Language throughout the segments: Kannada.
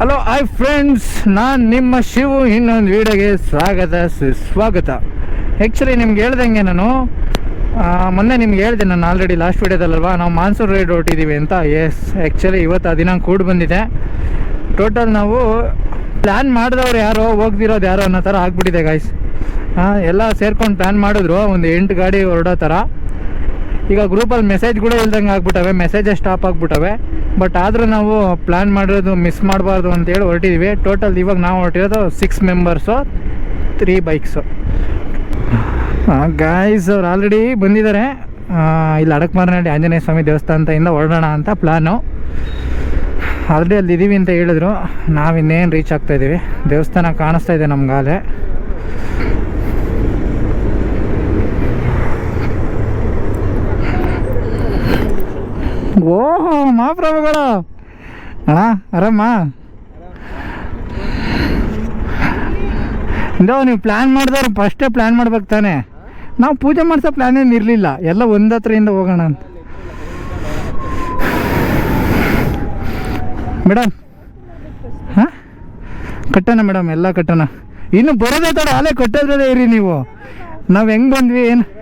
ಹಲೋ ಹಾಯ್ ಫ್ರೆಂಡ್ಸ್ ನಾನು ನಿಮ್ಮ ಶಿವು. ಇನ್ನೊಂದು ವೀಡಿಯೋಗೆ ಸ್ವಾಗತ, ಸುಸ್ವಾಗತ. ಆ್ಯಕ್ಚುಲಿ ನಿಮ್ಗೆ ಹೇಳ್ದಂಗೆ ನಾನು ಮೊನ್ನೆ ನಿಮ್ಗೆ ಹೇಳಿದೆ ನಾನು ಆಲ್ರೆಡಿ ಲಾಸ್ಟ್ ವೀಡಿಯೋದಲ್ಲವಾ ನಾವು ಮಾನ್ಸೂನ್ ರೈಡ್ ಹೊರಟಿದ್ದೀವಿ ಅಂತ. ಎಸ್ ಆ್ಯಕ್ಚುಲಿ ಇವತ್ತು ಆ ದಿನ ಕೂಡಿ ಬಂದಿದೆ. ಟೋಟಲ್ ನಾವು ಪ್ಲ್ಯಾನ್ ಮಾಡಿದವ್ರು ಯಾರೋ, ಹೋಗ್ದಿರೋದು ಯಾರೋ ಅನ್ನೋ ಥರ ಆಗ್ಬಿಟ್ಟಿದೆ ಗಾಯ್ಸ್ ಹಾಂ ಎಲ್ಲ ಸೇರ್ಕೊಂಡು ಪ್ಲ್ಯಾನ್ ಮಾಡಿದ್ರು. ಒಂದು ಎಂಟು ಗಾಡಿ ಹೊರಡೋ ಥರ. ಈಗ ಗ್ರೂಪಲ್ಲಿ ಮೆಸೇಜ್ ಕೂಡ ಇಲ್ದಂಗೆ ಆಗ್ಬಿಟ್ಟವೆ. ಮೆಸೇಜೇ ಸ್ಟಾಪ್ ಆಗ್ಬಿಟ್ಟವೆ. ಬಟ್ ಆದರೂ ನಾವು ಪ್ಲ್ಯಾನ್ ಮಾಡಿರೋದು ಮಿಸ್ ಮಾಡಬಾರ್ದು ಅಂತೇಳಿ ಹೊರಟಿದ್ದೀವಿ ಟೋಟಲ್ ಇವಾಗ ನಾವು ಹೊರಟಿರೋದು six members three bikes guys ಅವ್ರು ಆಲ್ರೆಡಿ ಬಂದಿದ್ದಾರೆ. ಇಲ್ಲಿ ಅಡಕಮಾರನಹಳ್ಳಿ ಆಂಜನೇಯ ಸ್ವಾಮಿ ದೇವಸ್ಥಾನದಿಂದ ಹೊರಡೋಣ ಅಂತ ಪ್ಲ್ಯಾನು ಆಲ್ರೆಡಿ ಅಲ್ಲಿ ಇದ್ದೀವಿ ಅಂತ ಹೇಳಿದ್ರು. ನಾವು ಇನ್ನೇನು ರೀಚ್ ಆಗ್ತಾ ಇದ್ದೀವಿ ದೇವಸ್ಥಾನ ಕಾಣಿಸ್ತಾ ಇದೆ ನಮ್ಗಾಲೆ ಓಹೋ ಮಹಾಪ್ರಭುಗಳು ಅಣ್ಣ, ಆರಾಮ? ಇಂದೋ, ನೀವು ಪ್ಲ್ಯಾನ್ ಮಾಡಿದವ್ರು ಫಸ್ಟೇ ಪ್ಲ್ಯಾನ್ ಮಾಡ್ಬೇಕು ತಾನೆ. ನಾವು ಪೂಜೆ ಮಾಡಿಸೋ ಪ್ಲ್ಯಾನ್ ಏನು ಇರಲಿಲ್ಲ. ಎಲ್ಲ ಒಂದು ಹತ್ರದಿಂದ ಹೋಗೋಣ ಅಂತ. ಮೇಡಮ್. ಹಾಂ? ಕಟ್ಟೋಣ ಮೇಡಮ್, ಎಲ್ಲ ಕಟ್ಟೋಣ. ಇನ್ನು ಬರೋದೇ ತಡ ಅಲ್ಲೇ ಕಟ್ಟೋದ್ರದೇ ಇರಿ ನೀವು. ನಾವು ಹೆಂಗೆ ಬಂದ್ವಿ, ಏನು?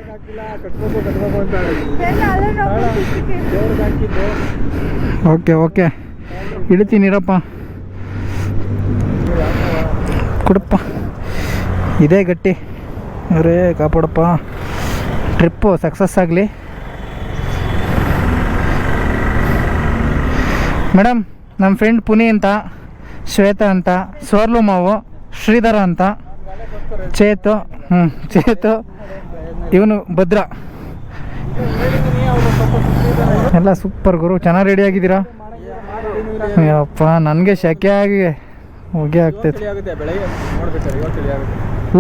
Okay okay. ಇಡ್ತೀನಿರಪ್ಪ ಕೊಡಪ್ಪ. ಇದೇ ಗಟ್ಟಿ. ಅರೇ ಕಾಪಾಡಪ್ಪ. ಟ್ರಿಪ್ಪು ಸಕ್ಸಸ್ ಆಗಲಿ. ಮೇಡಮ್ ನಮ್ಮ ಫ್ರೆಂಡ್ ಪುನಿ ಅಂತ ಶ್ವೇತಾ ಅಂತ ಸೋರ್ಲು ಮಾವು ಶ್ರೀಧರ ಅಂತ ಚೇತು ಹ್ಞೂ ಚೇತು ಇವನು ಭದ್ರ. ಎಲ್ಲ ಸೂಪರ್ ಗುರು. ಚೆನ್ನಾಗಿ ರೆಡಿ ಆಗಿದ್ದೀರಾ? ಅಪ್ಪ ನನಗೆ ಶೆಕೆ ಆಗಿ ಹೊಗೆ ಆಗ್ತೈತೆ.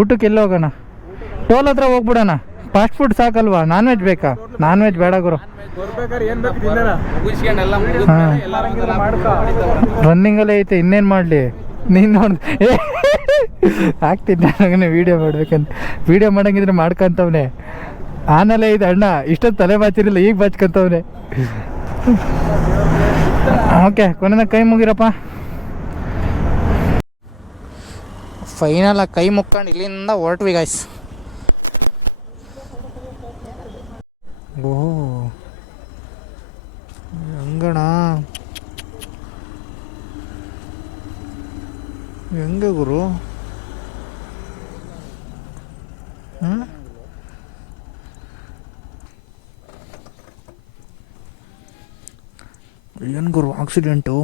ಊಟಕ್ಕೆ ಎಲ್ಲ ಹೋಗೋಣ? ಟೋಲ್ ಹತ್ರ ಹೋಗ್ಬಿಡೋಣ. ಫಾಸ್ಟ್ ಫುಡ್ ಸಾಕಲ್ವಾ? ನಾನ್ ವೆಜ್ ಬೇಕಾ ನಾನ್ ವೆಜ್ ಬೇಡ ಗುರು ರನ್ನಿಂಗಲ್ಲೇ ಐತೆ ಇನ್ನೇನು ಮಾಡಲಿ? ನೀನು ನೋಡ್ ಏ ಆಗ್ತಿದ್ದೆ ನನಗೆ ವೀಡಿಯೋ ಮಾಡ್ಬೇಕಂತ. ವೀಡಿಯೋ ಮಾಡಂಗಿದ್ರೆ ಮಾಡ್ಕೊಂತವ್ನೆ. ಆನಲ್ಲೇ ಇದೆ ಅಣ್ಣ, ಇಷ್ಟೊಂದು ತಲೆ ಬಾಚಿರಲಿಲ್ಲ, ಈಗ ಬಾಚ್ಕೊಂತವ್ನೆ. ಓಕೆ, ಕೊನೆನ ಕೈ ಮುಗಿರಪ್ಪ. ಫೈನಲ್ ಕೈ ಮುಕ್ಕೊಂಡು ಇಲ್ಲಿಂದ ಹೊರಟ್ವಿ ಗಾಯ್ಸ್ ಓ ಹಂಗಣ ಹೆಂಗೆ ಗುರು ಹ್ಮ್? ಏನು ಗುರು ಆಕ್ಸಿಡೆಂಟು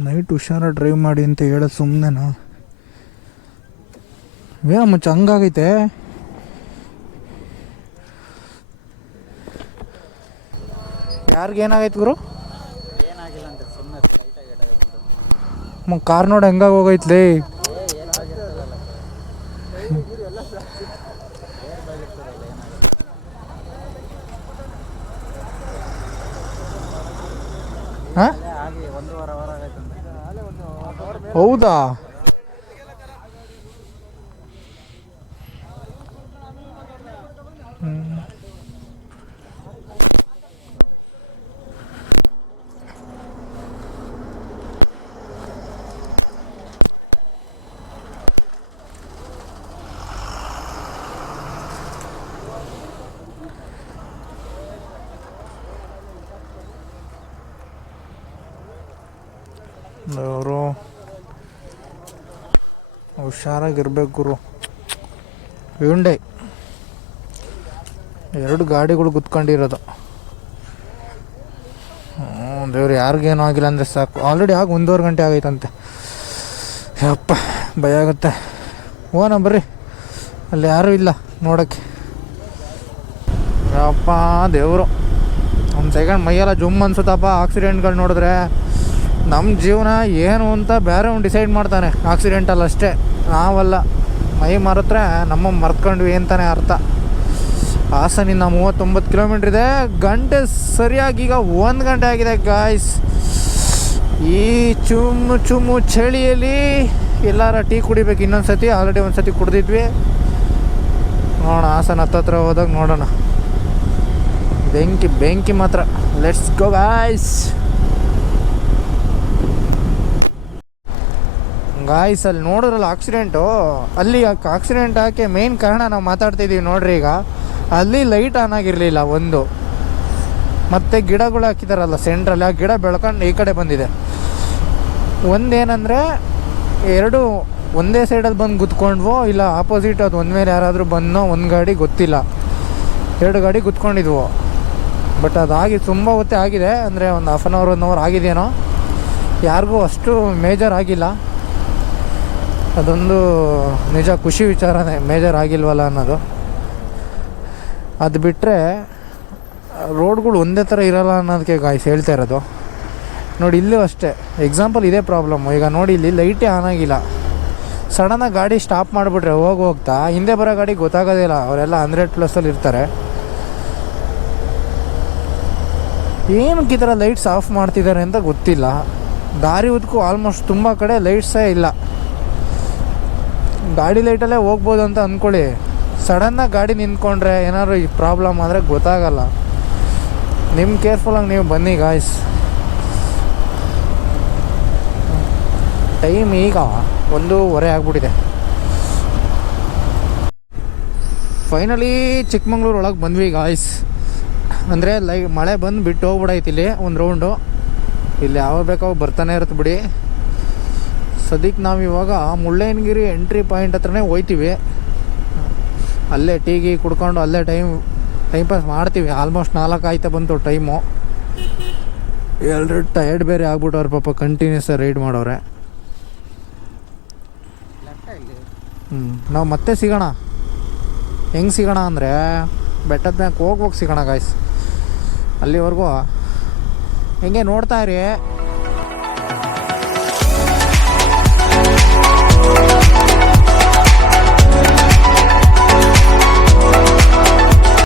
ನೈಟ್ ಹುಷಾರ ಡ್ರೈವ್ ಮಾಡಿ ಅಂತ ಹೇಳೋದು ಸುಮ್ಮನೆನಾ ಏ, ಮುಚ್ಚ, ಹಂಗಾಗೈತೆ? ಯಾರಿಗೇನಾಗೈತೆ ಗುರು? ಕಾರ್ ನೋಡಿ ಹೆಂಗಾಗ ಹೋಗೈತ್ಲಿ? ಹಾ? ಹೌದಾ? ಅವರು ಹುಷಾರಾಗಿರ್ಬೇಕು ಗುರು. ಹ್ಯುಂಡೈ. ಎರಡು ಗಾಡಿಗಳು ಕುತ್ಕೊಂಡಿರೋದು ದೇವ್ರು, ಯಾರಿಗೇನು ಆಗಿಲ್ಲ ಅಂದರೆ ಸಾಕು. ಆಲ್ರೆಡಿ ಆಗ ಒಂದೂವರೆ ಗಂಟೆ ಆಗೈತಂತೆ. ಯಪ್ಪ, ಭಯ ಆಗುತ್ತೆ. ಹೋಗೋಣ, ಬರ್ರಿ. ಅಲ್ಲಿ ಯಾರೂ ಇಲ್ಲ ನೋಡೋಕ್ಕೆ. ಯಪ್ಪ, ದೇವರು. ಒಂದು ಸೆಕೆಂಡ್ ಮೈಯೆಲ್ಲ ಜುಮ್ ಅನ್ಸುತ್ತಪ್ಪ. ಆಕ್ಸಿಡೆಂಟ್ಗಳು ನೋಡಿದ್ರೆ ನಮ್ಮ ಜೀವನ ಏನು ಅಂತ ಬೇರೆ ಅವ್ನು ಡಿಸೈಡ್ ಮಾಡ್ತಾನೆ. ಆಕ್ಸಿಡೆಂಟಲ್ಲಿ ಅಷ್ಟೇ. ನಾವಲ್ಲ. ಮೈ ಮರೆತ್ರೆ ನಮ್ಮ ಮರ್ತ್ಕೊಂಡ್ವಿ ಅಂತಾನೆ ಅರ್ಥ. ಹಾಸನಿಂದ ಮೂವತ್ತೊಂಬತ್ತು ಕಿಲೋಮೀಟ್ರ್ ಇದೆ. ಗಂಟೆ ಸರಿಯಾಗಿ ಈಗ ಒಂದು ಗಂಟೆ ಆಗಿದೆ ಗಾಯ್ಸ್ ಈ ಚುಮ್ಮು ಚುಮ್ಮು ಚಳಿಯಲ್ಲಿ ಎಲ್ಲಾರ ಟೀ ಕುಡಿಬೇಕು. ಇನ್ನೊಂದು ಸತಿ ಆಲ್ರೆಡಿ ಒಂದು ಸತಿ ಕುಡ್ದಿದ್ವಿ. ನೋಡೋಣ, ಹಾಸನ ಹತ್ತತ್ರ ಹೋದಾಗ ನೋಡೋಣ. ಬೆಂಕಿ ಬೆಂಕಿ ಮಾತ್ರ. ಲೆಟ್ಸ್ ಗೋ ಗಾಯ್ಸ್ ಗಾಯ್ಸ್ ಅಲ್ಲಿ ನೋಡಿದ್ರಲ್ಲ ಆಕ್ಸಿಡೆಂಟು ಅಲ್ಲಿ ಆಕ್ಸಿಡೆಂಟ್ ಹಾಕಿ ಮೇನ್ ಕಾರಣ ನಾವು ಮಾತಾಡ್ತಿದ್ದೀವಿ ನೋಡ್ರಿ ಈಗ. ಅಲ್ಲಿ ಲೈಟ್ ಆನ್ ಆಗಿರಲಿಲ್ಲ ಒಂದು. ಮತ್ತು ಗಿಡಗಳು ಹಾಕಿದಾರಲ್ಲ ಸೆಂಟ್ರಲ್ಲಿ ಆ ಗಿಡ ಬೆಳ್ಕೊಂಡು ಈ ಕಡೆ ಬಂದಿದೆ. ಒಂದೇನಂದರೆ, ಎರಡು ಒಂದೇ ಸೈಡಲ್ಲಿ ಬಂದು ಗುದ್ಕೊಂಡ್ವೋ ಇಲ್ಲ ಆಪೋಸಿಟ್ ಅದು ಒಂದ್ ಮೇಲೆ ಯಾರಾದರೂ ಬಂದೋ ಒಂದು ಗಾಡಿ ಗೊತ್ತಿಲ್ಲ. ಎರಡು ಗಾಡಿ ಗುತ್ಕೊಂಡಿದ್ವು. ಬಟ್ ಅದಾಗಿ ತುಂಬ ಹೊತ್ತೇ ಆಗಿದೆ. ಅಂದರೆ ಒಂದು half an hour one hour ಆಗಿದೆಯೇನೋ. ಯಾರಿಗೂ ಅಷ್ಟು ಮೇಜರ್ ಆಗಿಲ್ಲ. ಅದೊಂದು ನಿಜ ಖುಷಿ ವಿಚಾರನೇ, ಮೇಜರ್ ಆಗಿಲ್ವಲ್ಲ ಅನ್ನೋದು. ಅದು ಬಿಟ್ಟರೆ ರೋಡ್ಗಳು ಒಂದೇ ಥರ ಇರಲ್ಲ ಅನ್ನೋದಕ್ಕೆ ಗಾಯ್ಸ್ ಹೇಳ್ತಾ ಇರೋದು. ನೋಡಿ, ಇಲ್ಲೂ ಅಷ್ಟೇ. ಎಕ್ಸಾಂಪಲ್ ಇದೇ ಪ್ರಾಬ್ಲಮ್ಮು ಈಗ ನೋಡಿ, ಇಲ್ಲಿ ಲೈಟೇ ಆನ್ ಆಗಿಲ್ಲ. ಸಡನ್ನಾಗಿ ಗಾಡಿ ಸ್ಟಾಪ್ ಮಾಡಿಬಿಟ್ರೆ ಹೋಗಿ ಹೋಗ್ತಾ, ಹಿಂದೆ ಬರೋ ಗಾಡಿ ಗೊತ್ತಾಗೋದಿಲ್ಲ ಅವರೆಲ್ಲ ಹಂಡ್ರೆಡ್ ಪ್ಲಸ್ಸಲ್ಲಿ ಇರ್ತಾರೆ. ಏನಕ್ಕೆ ಈ ಥರ ಲೈಟ್ಸ್ ಆಫ್ ಮಾಡ್ತಿದ್ದಾರೆ ಅಂತ ಗೊತ್ತಿಲ್ಲ. ದಾರಿ ಉದ್ದಕ್ಕೂ ಆಲ್ಮೋಸ್ಟ್ ತುಂಬ ಕಡೆ ಲೈಟ್ಸೇ ಇಲ್ಲ. ಗಾಡಿ ಲೈಟಲ್ಲೇ ಹೋಗ್ಬೋದು ಅಂತ ಅಂದ್ಕೊಳ್ಳಿ ಸಡನ್ನಾಗಿ ಗಾಡಿ ನಿಂತ್ಕೊಂಡ್ರೆ ಏನಾದ್ರು ಈ ಪ್ರಾಬ್ಲಮ್ ಆದರೆ ಗೊತ್ತಾಗಲ್ಲ. ನಿಮ್ಮ ಕೇರ್ಫುಲ್ಲಾಗಿ ನೀವು ಬನ್ನಿ ಗಾಯ್ಸ್ ಟೈಮ್ ಈಗ ಒಂದೂವರೆ ಆಗ್ಬಿಟ್ಟಿದೆ. ಫೈನಲಿ ಚಿಕ್ಕಮಂಗ್ಳೂರು ಒಳಗೆ ಬಂದ್ವಿ ಗಾಯ್ಸ್ ಅಂದರೆ ಲೈ ಮಳೆ ಬಂದು ಬಿಟ್ಟು ಹೋಗ್ಬಿಡೈತಿ ಇಲ್ಲಿ ಒಂದು ರೌಂಡು ಇಲ್ಲಿ ಯಾವಾಗ ಬೇಕಾವಾಗ ಬರ್ತಾನೆ ಇರುತ್ತೆ ಬಿಡಿ. ಸದ್ಯಕ್ಕೆ ನಾವು ಇವಾಗ ಮುಳ್ಳಯ್ಯನಗಿರಿ ಎಂಟ್ರಿ ಪಾಯಿಂಟ್ ಹತ್ರನೇ ಹೋಯ್ತೀವಿ. ಅಲ್ಲೇ ಟೀ ಗೀ ಕುಡ್ಕೊಂಡು ಅಲ್ಲೇ ಟೈಮ್ ಟೈಮ್ ಪಾಸ್ ಮಾಡ್ತೀವಿ. ಆಲ್ಮೋಸ್ಟ್ ನಾಲ್ಕು ಆಯ್ತಾ ಬಂತು ಟೈಮು ಎಲ್ಲರೂ ಟಯರ್ಡ್ ಬೇರೆ ಆಗ್ಬಿಟ್ಟವ್ರೆ ಪಾಪ ಕಂಟಿನ್ಯೂಸ್ ರೈಡ್ ಮಾಡೋರೆ. ಹ್ಞೂ ನಾವು ಮತ್ತೆ ಸಿಗೋಣ. ಹೆಂಗೆ ಸಿಗೋಣ ಅಂದರೆ ಬೆಟ್ಟದ ಹೋಗ್ ಹೋಗಿ ಸಿಗೋಣ ಗಾಯ್ಸ್ ಅಲ್ಲಿವರೆಗೂ. ಹೆಂಗೆ ನೋಡ್ತಾ ಇರಿ.